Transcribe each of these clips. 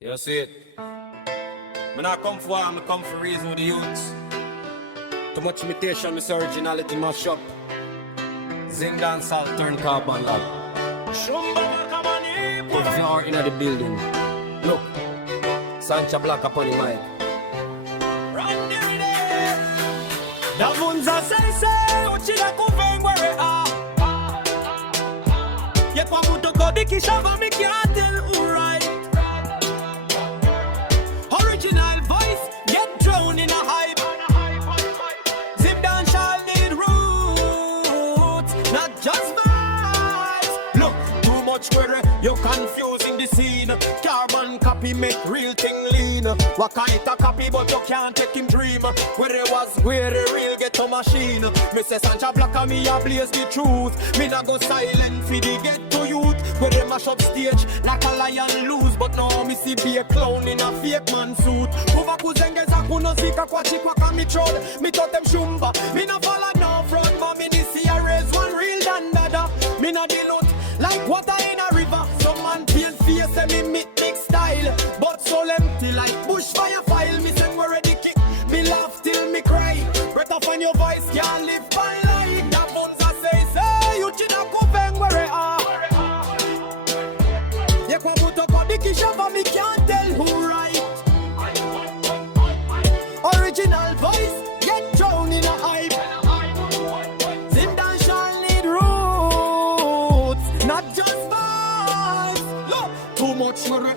You see it? Me not come for harm, me come for reason with the youths. Too much imitation, miss originality mash up. Zimdancehall turn carbon lab. Shumba Vakamanikwa. If you are in the building, look, Sancha Blacka upon the mic. Run there. Davunza say, uchida kuve Ngwere YekwaMutoko yekuShamva, me can't tell who right. Original voice, get drowned in a hype. Zimdancehall need roots, not just vibes. Look, too much Ngwere, you're confusing the scene. Carbon copy make real thing lean. What kind of copy, but you can't take him dream. Where the real ghetto machine. Me say Sancha Blacka, me a blaze the truth. Me not go silent for the ghetto youth. Where they mash up stage like a lion lose. But now me see be a clown in a fake man suit. Kuvaku Zengeza kuno zika kwa Chikwaka me trod. Me totem Shumba, me no follow no front. Mom Enesia raise one real dandada. Me no dilute like water in a river. Some man paint face and me mix style. But so empty like bushfire file. Me say Ngwere Diki, me laugh till me cry. Better find your voice, can't live by like that. Bonza say, you china kuve Ngwere YekwaMutoko yekuShamva, me can't tell who right. Original voice, get drowned in a hype. Zimdancehall need roots, not just vibes. Look, too much Ngwere,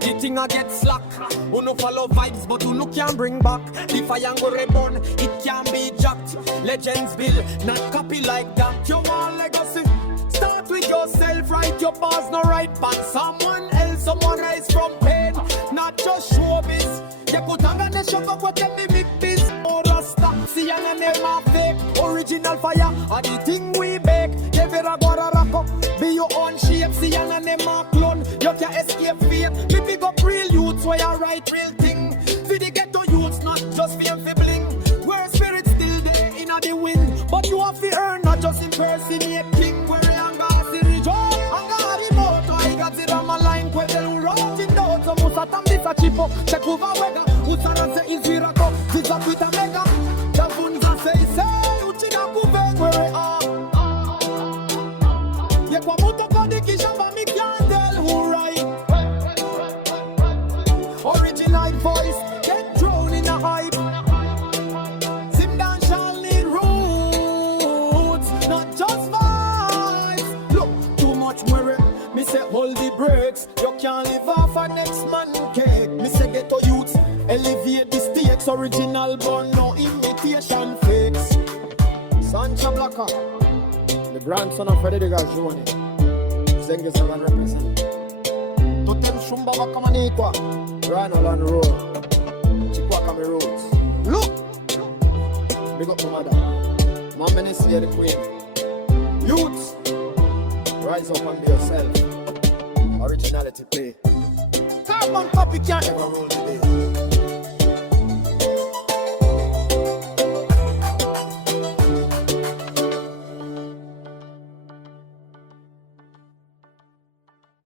the thing I get slack. Who no follow vibes, but who no can bring back. The fire Ngwere burn, it can be jacked. Legends build, not copy like that. You want legacy? Start with yourself, write your bars, no write pan someone else, someone rise from pain, not just showbiz. Yekutanga ne shova kwa temi big biz. Oh Rasta, see and name a fake. Original fire, are the thing we bake. Nevera gwara rap, be your own shape. See and name a clone, you can't escape fate. Me pick up real youths where you write real thing. For the ghetto youths, not just fame fibbling. Where spirit still there in the wind. But you have to earn, not just impersonate king. Musatambisa chipo, chekuva wega. Usaranse izvirako, vizapita mega. Davunza say, uchina kuve Ngwere YekwaMutoko yekuShamva, me can't tell who right. Original voice, get drowned in a hype. Zimdancehall need roots, not just vibes. Look, too much Ngwere, me say hold the brakes. You can't live off a next man cake. Me say ghetto youths, elevate the stakes. Original born, no imitation fakes. Sancha Blacka, the grandson of MADYIRAZHONI. Zengeza can represent. Totem Shumba Vakamanikwa, Ranal Road, Chikwaka me roots. Look, big up to mother. Mom Enesia the queen. Youths, rise up and be yourself. Originality play. Carbon copy can't ever roll the day.